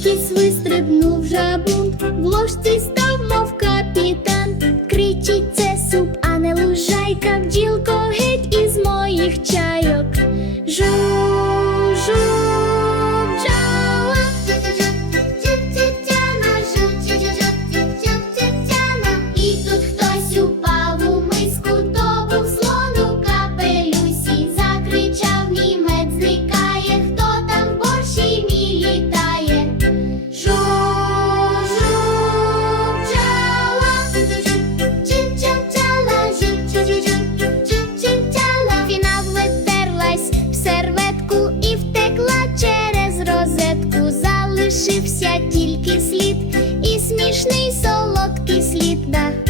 Щось вистрибнув жабун в ложці став. тільки слід, і смішний солодкий слід. Да.